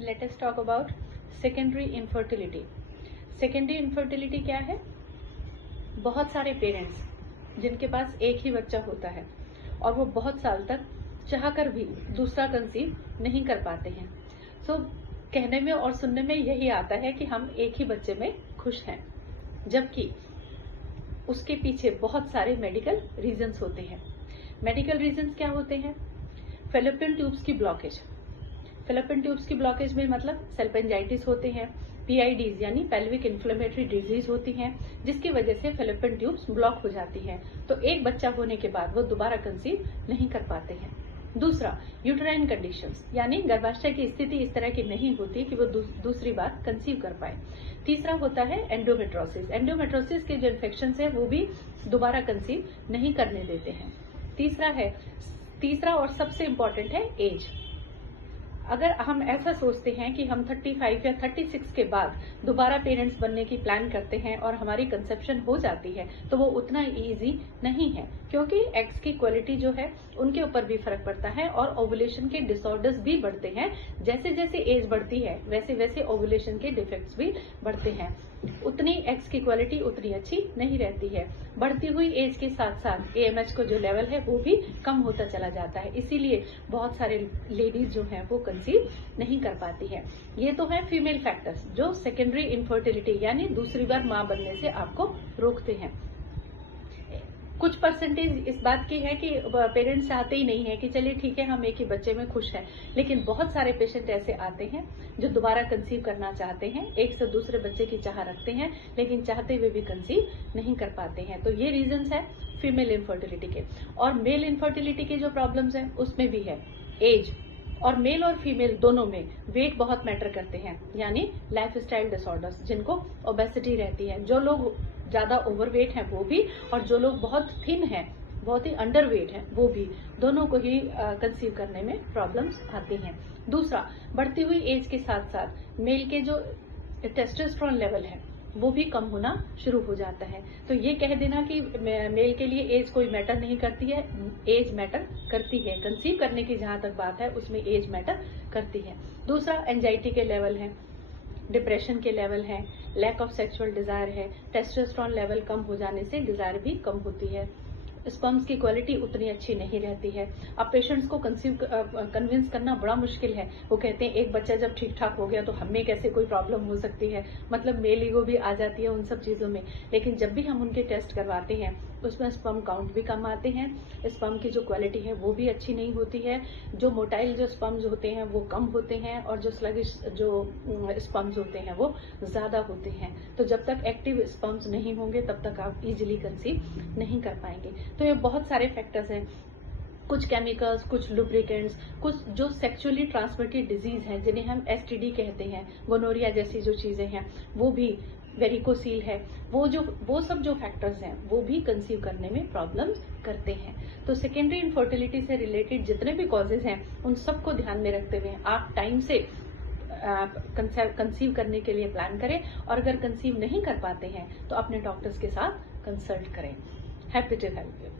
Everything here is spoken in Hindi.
let us talk about secondary infertility. Secondary infertility क्या है? बहुत सारे पेरेंट्स जिनके पास एक ही बच्चा होता है और वो बहुत साल तक चाहकर भी दूसरा कंसीव नहीं कर पाते हैं. सो कहने में और सुनने में यही आता है कि हम एक ही बच्चे में खुश हैं, जबकि उसके पीछे बहुत सारे मेडिकल रीजंस होते हैं. मेडिकल रीजंस क्या होते हैं? फेलोपियन ट्यूब्स की ब्लॉकेज. फेलोपियन ट्यूब्स की ब्लॉकेज में मतलब सेल्पेंजाइटिस होते हैं, पीआईडीज यानी पेल्विक इन्फ्लेमेटरी डिजीज होती हैं, जिसकी वजह से फेलोपियन ट्यूब्स ब्लॉक हो जाती हैं. तो एक बच्चा होने के बाद वो दोबारा कंसीव नहीं कर पाते हैं. दूसरा, यूटेराइन कंडीशंस यानी गर्भाशय की स्थिति इस तरह की नहीं होती कि वो दूसरी बार कंसीव कर पाए. तीसरा होता है एंडोमेट्रोसिस. एंडोमेट्रोसिस के जो इन्फेक्शन है वो भी दोबारा कंसीव नहीं करने देते हैं. तीसरा और सबसे इम्पोर्टेंट है एज. अगर हम ऐसा सोचते हैं कि हम 35 या 36 के बाद दोबारा पेरेंट्स बनने की प्लान करते हैं और हमारी कंसेप्शन हो जाती है, तो वो उतना इजी नहीं है, क्योंकि एग्स की क्वालिटी जो है उनके ऊपर भी फर्क पड़ता है और ओवुलेशन के डिसऑर्डर्स भी बढ़ते हैं. जैसे जैसे एज बढ़ती है वैसे वैसे ओवुलेशन के डिफेक्ट्स भी बढ़ते हैं. उतनी एग्स की क्वालिटी उतनी अच्छी नहीं रहती है. बढ़ती हुई एज के साथ साथ एएमएच को जो लेवल है वो भी कम होता चला जाता है. इसीलिए बहुत सारे लेडीज जो हैं वो कंसीव नहीं कर पाती है. ये तो है फीमेल फैक्टर्स जो सेकेंडरी इनफर्टिलिटी यानी दूसरी बार मां बनने से आपको रोकते हैं. कुछ परसेंटेज इस बात की है कि पेरेंट्स चाहते ही नहीं है कि चलिए ठीक है हम एक ही बच्चे में खुश हैं, लेकिन बहुत सारे पेशेंट ऐसे आते हैं जो दोबारा कंसीव करना चाहते हैं, एक से दूसरे बच्चे की चाह रखते हैं, लेकिन चाहते हुए भी कंसीव नहीं कर पाते हैं. तो ये रीजंस है फीमेल इनफर्टिलिटी के. और मेल इनफर्टिलिटी के जो प्रॉब्लम्स हैं उसमें भी है एज. और मेल और फीमेल दोनों में वेट बहुत मैटर करते हैं, यानी लाइफस्टाइल डिसऑर्डर्स जिनको ओबेसिटी रहती है. जो लोग ज्यादा ओवरवेट हैं वो भी, और जो लोग बहुत थिन हैं, बहुत ही अंडरवेट हैं वो भी, दोनों को ही कंसीव करने में प्रॉब्लम्स आती हैं. दूसरा, बढ़ती हुई एज के साथ साथ मेल के जो टेस्टोस्टेरोन लेवल है वो भी कम होना शुरू हो जाता है. तो ये कह देना कि मेल के लिए एज कोई मैटर नहीं करती है, एज मैटर करती है. कंसीव करने की जहां तक बात है उसमें एज मैटर करती है. दूसरा, एंजाइटी के लेवल है, डिप्रेशन के लेवल है, लैक ऑफ सेक्सुअल डिजायर है. टेस्टोस्टेरोन लेवल कम हो जाने से डिजायर भी कम होती है. स्पर्म्स की क्वालिटी उतनी अच्छी नहीं रहती है. अब पेशेंट्स को कन्विंस करना बड़ा मुश्किल है. वो कहते हैं एक बच्चा जब ठीक ठाक हो गया तो हमें कैसे कोई प्रॉब्लम हो सकती है, मतलब मेल ईगो भी आ जाती है उन सब चीजों में. लेकिन जब भी हम उनके टेस्ट करवाते हैं उसमें स्पर्म काउंट भी कम आते हैं, स्पर्म की जो क्वालिटी है वो भी अच्छी नहीं होती है, जो मोटाइल जो स्पर्म्स होते हैं वो कम होते हैं, और जो स्लगिश जो स्पर्म्स होते हैं वो ज्यादा होते हैं. तो जब तक एक्टिव स्पर्म्स नहीं होंगे तब तक आप इजिली कंसीव नहीं कर पाएंगे. तो ये बहुत सारे फैक्टर्स हैं, कुछ केमिकल्स, कुछ लुब्रिकेंट्स, कुछ जो सेक्सुअली ट्रांसमिटेड डिजीज हैं जिन्हें हम एसटीडी कहते हैं, गोनोरिया जैसी जो चीजें हैं वो भी, वेरिकोसील है, वो सब जो फैक्टर्स हैं वो भी कंसीव करने में प्रॉब्लम्स करते हैं. तो सेकेंडरी इनफर्टिलिटी से रिलेटेड जितने भी कॉजेज हैं उन सबको ध्यान में रखते हुए आप टाइम से कंसीव करने के लिए प्लान करें, और अगर कंसीव नहीं कर पाते हैं तो अपने डॉक्टर्स के साथ कंसल्ट करें. Happy to help you.